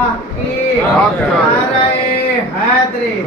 اللہ کی نعرہ حیدری۔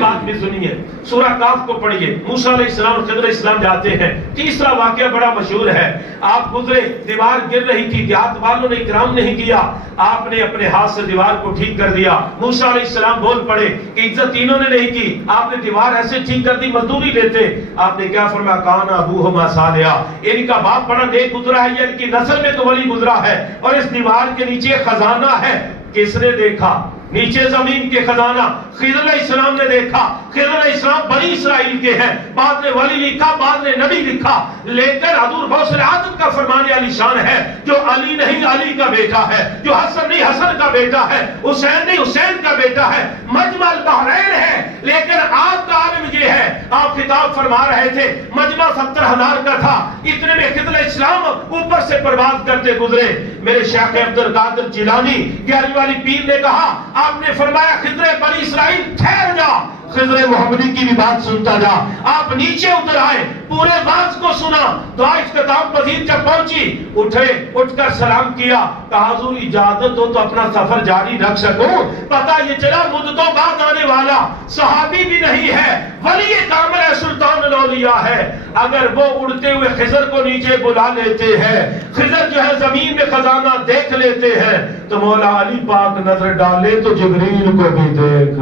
بات بھی سنیے، سورہ کاف کو پڑھیے، موسیٰ علیہ السلام اور خضر علیہ السلام جاتے ہیں۔ تیسرا واقعہ بڑا مشہور ہے، آپ گزرے، دیوار گر رہی تھی، دیہات والوں نے اکرام نہیں کیا، آپ نے اپنے ہاتھ سے دیوار کو ٹھیک کر دیا۔ موسیٰ علیہ السلام بول پڑے کہ عزت انہوں نے نہیں کی، آپ نے دیوار ایسے ٹھیک کر دی مزدوری لیتے۔ آپ نے کیا فرمایا؟ کان ابوہما صالحا، ان کا باپ بڑا نیک گزرا ہے، یہ ان کی نسل میں تو ولی گزرا ہے، اور اس دیوار کے نیچے خزانہ ہے۔ کس نے دیکھا؟ نیچے زمین کے خزانہ خضر علیہ السلام نے دیکھا۔ خضر علیہ السلام بنی اسرائیل کے ہیں، بعد نے ولی لکھا، بعد نے نبی لکھا، لیکن حضور غوث اعظم کا فرمان علی شان ہے، جو علی نہیں علی کا بیٹا ہے، جو حسن نہیں حسن کا بیٹا ہے، حسین نہیں حسین کا بیٹا ہے، مجمع البحرین ہے۔ لیکن آپ کا عالم یہ ہے، آپ خطاب فرما رہے تھے، مجمع 70,000 کا تھا، اتنے میں خضر علیہ السلام اوپر سے پرواز کرتے گزرے۔ میرے شیخ عبد القادر جیلانی 11ویں والی پیر نے کہا، آپ نے فرمایا خضر بنی اسرائیل ٹھہر جا، خضر محمدی کی بھی بات سنتا جا۔ آپ نیچے اتر آئے، پورے واز کو سنا، دعا اختتام پذیر جب پہنچی، اٹھے، اٹھ کر سلام کیا، کہا حضور اجازت ہو تو اپنا سفر جاری رکھ سکوں؟ پتہ یہ چلا مدتوں بعد آنے والا صحابی بھی نہیں ہے، ولی کامل ہے، سلطان الاولیاء ہے۔ اگر وہ اڑتے ہوئے خضر کو نیچے بلا لیتے ہیں، خضر جو ہے زمین میں خزانہ دیکھ لیتے ہیں، تو مولا علی پاک نظر ڈالے تو جبریل کو بھی دیکھ،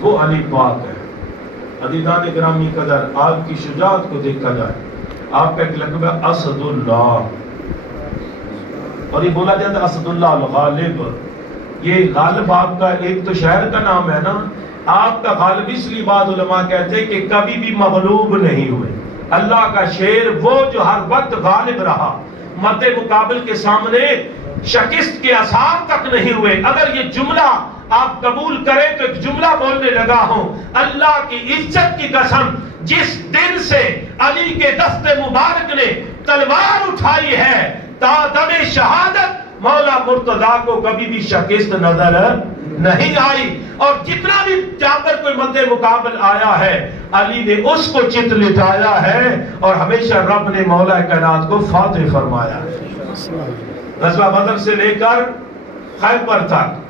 وہ علی پاک ہے۔ عزیزان گرامی قدر، آپ کی شجاعت کو دیکھا جائے، آپ کا ایک لقب ہے اسد اللہ، اور یہ بولا جاتا ہے اسد اللہ الغالب۔ یہ غالب آپ کا ایک تو شہر کا نام ہے نا، آپ کا غالب اس لیے بعض علماء کہتے ہیں کہ کبھی بھی مغلوب نہیں ہوئے۔ اللہ کا شیر وہ جو ہر وقت غالب رہا، مد مقابل کے سامنے شکست کے آثار تک نہیں ہوئے۔ اگر یہ جملہ آپ قبول کریں تو ایک جملہ بولنے لگا ہوں، اللہ کی عزت کی قسم، جس دن سے علی کے دست مبارک نے تلوار اٹھائی ہے تا دم شہادت، مولا مرتضیٰ کو کبھی بھی شکست نظر نہیں آئی، اور جتنا بھی جا کر کوئی مد مقابل آیا ہے، علی نے اس کو چت لٹایا ہے، اور ہمیشہ رب نے مولا کائنات کو فاتح فرمایا ہے۔ غزوہ بدر سے لے کر خیبر تک،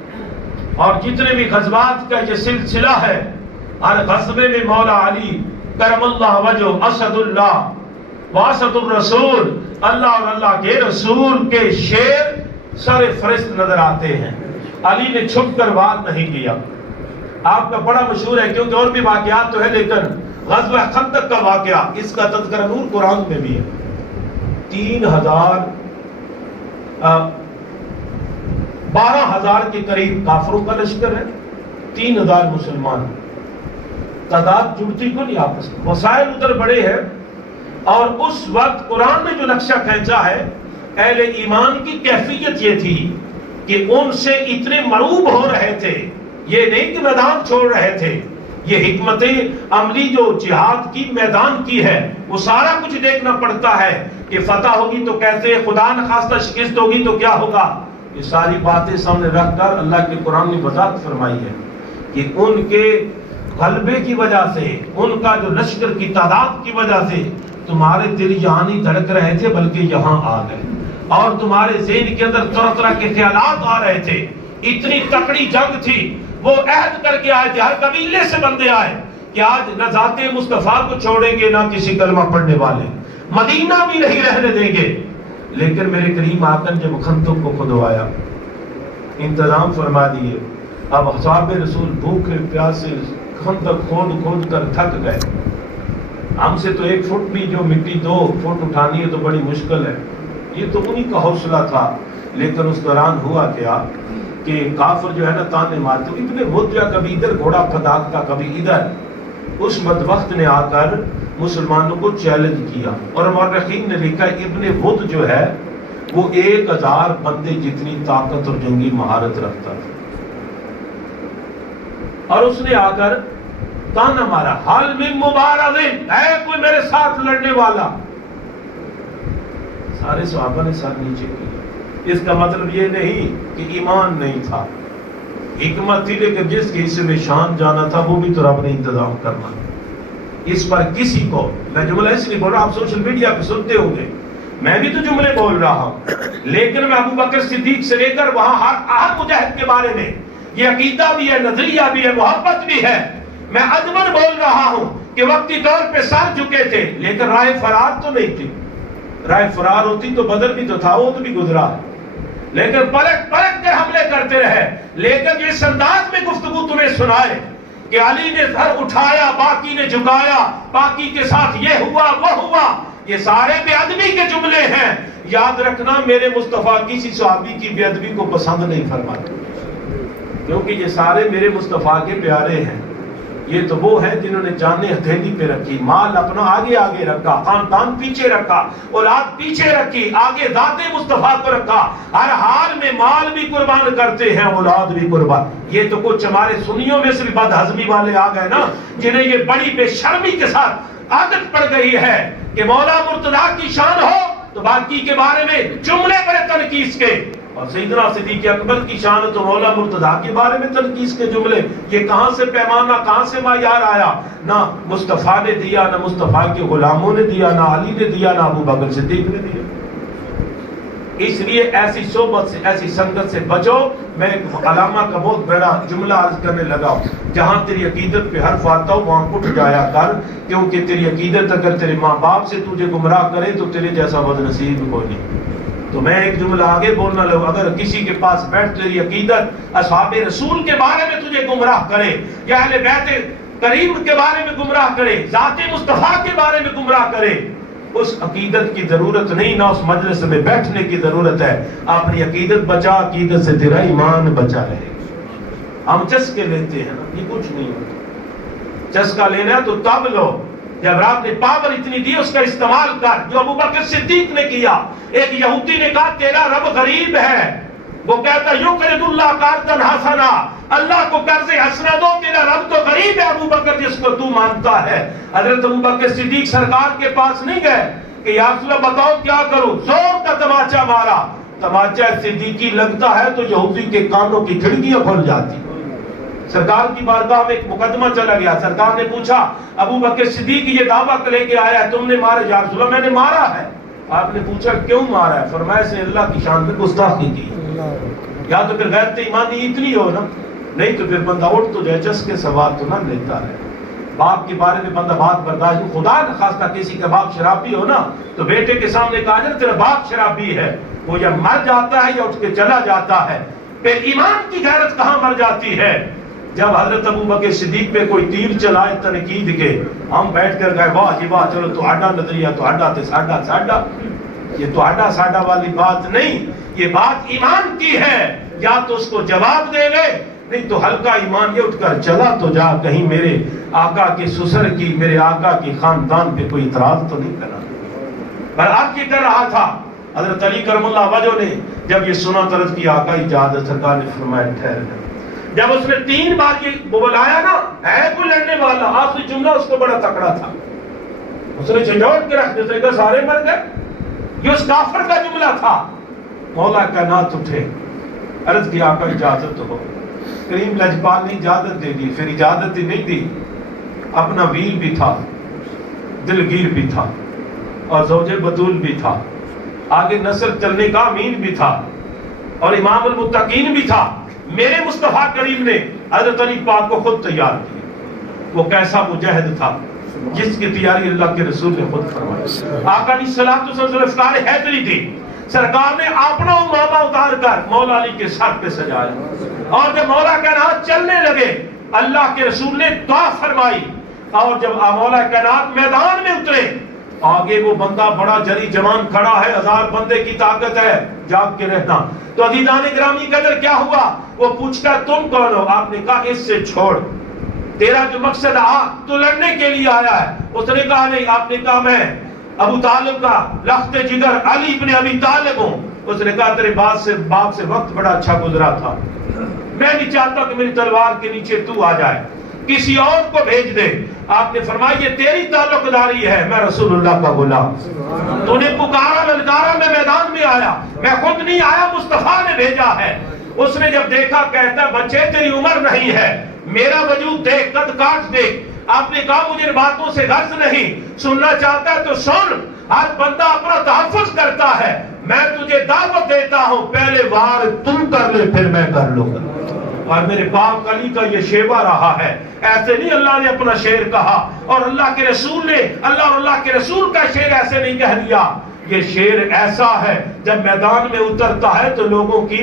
اور جتنے بھی غزوات کا یہ سلسلہ ہے، ہر غزوے میں مولا علی کرم اللہ وجہ، اسد اللہ واسد الرسول، اللہ اور اللہ کے رسول کے شیر سر فرست نظر آتے ہیں۔ علی نے چھپ کر وار نہیں کیا۔ آپ کا بڑا مشہور ہے، کیونکہ اور بھی واقعات تو ہے، لیکن غزوہ خندق کا واقعہ، اس کا تذکرہ نور قرآن میں بھی ہے۔ 12,000 کے قریب کافروں کا لشکر ہے، 3,000 مسلمان، تعداد جڑتی کو نہیں آپس میں، وسائل ادھر بڑے ہیں، اور اس وقت قرآن نے جو نقشہ کھینچا ہے، اہل ایمان کی کیفیت یہ تھی کہ ان سے اتنے مرعوب ہو رہے تھے، یہ نہیں کہ میدان چھوڑ رہے تھے، یہ حکمت عملی جو جہاد کی میدان کی ہے، وہ سارا کچھ دیکھنا پڑتا ہے کہ فتح ہوگی تو کیسے، خدا نخواستہ شکست ہوگی تو کیا ہوگا۔ یہ ساری باتیں سامنے رکھ کر اللہ کے قرآن نے وضاحت فرمائی ہے کہ ان کے غلبے کی وجہ سے، ان کا جو لشکر کی تعداد کی وجہ سے تمہارے دل یہاں نہیں دھڑک رہے تھے بلکہ یہاں آ گئے، اور تمہارے ذہن کے اندر طرح طرح کے خیالات آ رہے تھے۔ اتنی تکڑی جنگ تھی، وہ عہد کر کے آئے تھے، ہر قبیلے سے بندے آئے کہ آج نہ ذات مصطفیٰ کو چھوڑیں گے، نہ کسی کلمہ پڑھنے والے، مدینہ بھی نہیں رہنے دیں گے۔ لیکن میرے کریم آقا نے جب خندق کو کھدوایا، انتظام فرما دیے، اب اصحاب رسول بھوکے پیاسے خندق کھود کھود کر تھک گئے۔ ہم سے تو 1 فٹ بھی جو مٹی 2 فٹ اٹھانی ہے تو بڑی مشکل ہے، یہ تو انہی کا حوصلہ تھا۔ لیکن اس دوران ہوا کیا کہ کافر جو ہے نا تانے مارتے، اتنے بہت جو کبھی ادھر گھوڑا پھداک کا کبھی ادھر، اس بدبخت نے آ کر مسلمانوں کو چیلنج کیا، اور مورخین نے لکھا ابن ود جو ہے وہ 1000 بندے جتنی طاقت اور جنگی مہارت رکھتا تھا، اور اس نے آ کر تانا مارا، حل من مبارز، ہے کوئی میرے ساتھ لڑنے والا؟ سارے صحابہ نے ساتھ نیچے کیا۔ اس کا مطلب یہ نہیں کہ ایمان نہیں تھا، حکمت تھی، لیکن جس کے حصے میں شان جانا تھا وہ بھی تو رب نے انتظام کرنا۔ اس پر کسی کو، میں جملہ اس لیے بول رہا ہوں، آپ سوشل میڈیا پہ سنتے ہوں گے، میں بھی تو جملے بول رہا ہوں، لیکن میں ابو بکر صدیق سے لے کر وہاں ہر مجاہد کے بارے میں یہ عقیدہ بھی ہے، نظریہ بھی ہے، محبت بھی ہے۔ میں عدمن بول رہا ہوں کہ وقتی طور پہ سر جھکے تھے، لیکن رائے فرار تو نہیں تھی۔ رائے فرار ہوتی تو بدر بھی تو تھا، وہ تو بھی گزرا ہے، لیکن پلٹ پلٹ کے حملے کرتے رہے۔ لیکن اس انداز میں گفتگو تمہیں سنائے کہ علی نے سر اٹھایا، باقی نے جھکایا، باقی کے ساتھ یہ ہوا وہ ہوا، یہ سارے بے ادبی کے جملے ہیں۔ یاد رکھنا میرے مصطفیٰ کسی صحابی کی بے ادبی کو پسند نہیں فرماتے، کیونکہ یہ سارے میرے مصطفیٰ کے پیارے ہیں۔ یہ تو وہ ہیں جنہوں نے جانیں ہتھیلی پہ رکھی، مال اپنا آگے آگے رکھا، خاندان پیچھے رکھا، اولاد پیچھے رکھی، آگے ذات مصطفیٰ کو رکھا، ہر حال میں مال بھی قربان کرتے ہیں، اولاد بھی قربان۔ یہ تو کچھ ہمارے سنیوں میں سے بھی بد ہضمی والے آ گئے نا، جنہیں یہ بڑی بے شرمی کے ساتھ عادت پڑ گئی ہے کہ مولا مرتضیٰ کی شان ہو تو باقی کے بارے میں جملے بڑے تنقید کے، اور سیدنا صدیق اکبر کی شان تو مولا مرتضیٰ کے بارے میں تنقید کے جملے۔ یہ کہاں سے پیمانہ، کہاں سے معیار آیا؟ نہ مصطفیٰ نے دیا، نہ مصطفیٰ کے غلاموں نے دیا، نہ علی نے دیا، نہ ابو بکر صدیق نے دیا۔ اس لیے ایسی صحبت سے، ایسی سنگت سے بچو۔ میں ایک علامہ کا بہت بڑا جملہ عرض کرنے لگا ہوں، جہاں تیری عقیدت پہ حرف آتا ہو وہاں اٹھ جایا کر، کیونکہ تیری عقیدت اگر تیرے ماں باپ سے تجھے گمراہ کرے تو تیرے جیسا بدنصیب کوئی نہیں۔ تو میں ایک جملہ آگے بولنا لگا، اگر کسی کے پاس بیٹھ تیری عقیدت اصحاب رسول کے بارے میں تجھے گمراہ کرے، یا اہل بیت کریم کے بارے میں گمراہ کرے، ذات مصطفیٰ کے بارے میں گمراہ کرے، اس عقیدت کی ضرورت نہیں، نہ اس مجلس میں بیٹھنے کی ضرورت ہے۔ اپنی عقیدت بچا، عقیدت سے تیرا ایمان بچا رہے۔ ہم چسکے لیتے ہیں نا، یہ کچھ نہیں ہوتا۔ چسکا لینا ہے تو تب لو جب رات نے پاور اتنی دی، اس کا استعمال کر، جو ابو بکر صدیق نے کیا۔ ایک یہودی نے کہا تیرا رب غریب ہے، وہ کہتا یقرض اللہ قرضا حسنا، اللہ کو قرض حسنا دو، تیرا رب تو غریب ہے ابو بکر جس کو تو مانتا ہے۔ حضرت ابو بکر صدیق سرکار کے پاس نہیں گئے کہ یا رسول اللہ بتاؤ کیا کروں، زور کا تماچا مارا، تماچا صدیقی لگتا ہے تو یہودی کے کانوں کی کھڑکیاں کھل جاتی۔ سرکار کی بارگاہ میں ایک مقدمہ چلا گیا، سرکار نے پوچھا ابو بکر صدیق یہ دعویٰ لے کے آیا ہے تم نے مارا؟ یا رسول اللہ میں نے مارا ہے۔ آپ نے پوچھا کیوں مارا ہے؟ فرمایا اس نے اللہ کی شان میں گستاخی کی۔ یا تو پھر غیرت ایمانی اتنی ہو نا، نہیں تو پھر بندہ اٹھ تو جائے، چس کے سوال تو نہ لیتا ہے۔ باپ کے بارے میں بندہ بات برداشت، خدا نہ خواستہ کسی کا باپ شرابی ہو نا تو بیٹے کے سامنے کہا جائے تیرا باپ شرابی ہے، وہ یا مر جاتا ہے یا اٹھ کے چلا جاتا ہے۔ پھر ایمان کی غیرت کہاں مر جاتی ہے؟ جب حضرت ابو بکر صدیق پہ کوئی تیر چلائے تنقید کے، ہم بیٹھ کر گئے واہ جی واہ، چلو تو ہڈا نظریہ تو ہڈا تے ساڈا ساڈا، یہ تو ہڈا ساڈا والی بات نہیں، یہ بات ایمان کی ہے۔ یا تو اس کو جواب دے لے، نہیں تو ہلکا ایمان یہ اٹھ کر چلا تو جا، کہیں میرے آقا کے سسر کی، میرے آقا کی خاندان پہ کوئی اعتراض تو نہیں کرا۔ پر آپ یہ کر رہا تھا۔ حضرت علی کرم اللہ وجہ نے جب یہ سنا طرز کی آقا اجازت، سرکار نے فرمایا ٹھہر جا۔ جب اس نے 3 بار یہ بلایا نا، ہے کوئی لڑنے والا، آخری جملہ اس کو بڑا تکڑا تھا، اس نے جھنجھوڑ کے رکھ دیا، کہا سارے مر گئے، یہ اس کافر کا جملہ تھا۔ مولا کائنات اٹھے، عرض کی آقا اجازت ہو۔ کریم لجپال نے اجازت دے دی، پھر اجازت ہی نہیں دی، اپنا ویل بھی تھا، دلگیر بھی تھا، اور زوج بطول بھی تھا، آگے نصر چلنے کا امین بھی تھا، اور امام المتقین بھی تھا۔ میرے مصطفیٰ کریم نے حضرت علی پاک کو خود تیار کیا۔ وہ کیسا مجاہد تھا جس کی تیاری اللہ کے رسول نے خود فرمائی۔ آقا علیہ الصلوۃ والسلام افطار حیدری تھی، سرکار نے اپنا امامہ اتار کر مولا علی کے سر پہ سجایا، اور جب مولا کائنات چلنے لگے اللہ کے رسول نے دعا فرمائی، اور جب مولا کائنات میدان میں اترے، آگے وہ بندہ بڑا جری جوان کھڑا ہے، 1000 بندے کی طاقت ہے، جاگ کے رہنا۔ تو عزیزان گرامی قدر کیا ہوا؟ وہ پوچھتا تم کون ہو؟ آپ نے کہا اس سے چھوڑ، تیرا جو مقصد تو لڑنے کے لیے آیا ہے۔ اس نے کہا نہیں۔ آپ نے کہا میں ابو طالب کا لخت جگر علی ابن ابی طالب ہوں۔ اس نے کہا تیرے باپ سے وقت بڑا اچھا گزرا تھا، میں نہیں چاہتا کہ میری تلوار کے نیچے تو آ جائے، کسی اور کو بھیج دے۔ آپ نے فرمایا یہ تیری تعلق داری ہے، میں رسول اللہ کا غلام، تو نے پکارا للکارا، میں میدان میں آیا، میں خود نہیں آیا، مصطفیٰ نے بھیجا ہے۔ اس نے جب دیکھا کہتا بچے تیری عمر نہیں ہے، میرا وجود دیکھ، قد کاٹ دیکھ۔ آپ نے کہا مجھے ان باتوں سے غرض نہیں، سننا چاہتا ہے تو سن۔ ہر بندہ اپنا تحفظ کرتا ہے. میں تجھے دعوت دیتا ہوں پہلے وار تو کر لے پھر میں کر لوں گا. اور میرے باپ علی کا یہ شیوا رہا ہے. ایسے نہیں اللہ نے اپنا شعر کہا اور اللہ کے رسول نے اللہ اور اللہ کے رسول کا شعر ایسے نہیں کہہ دیا. یہ شعر ایسا ہے جب میدان میں اترتا ہے تو لوگوں کی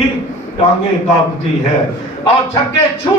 ٹانگیں کانپتی ہے اور چھکے چھوٹ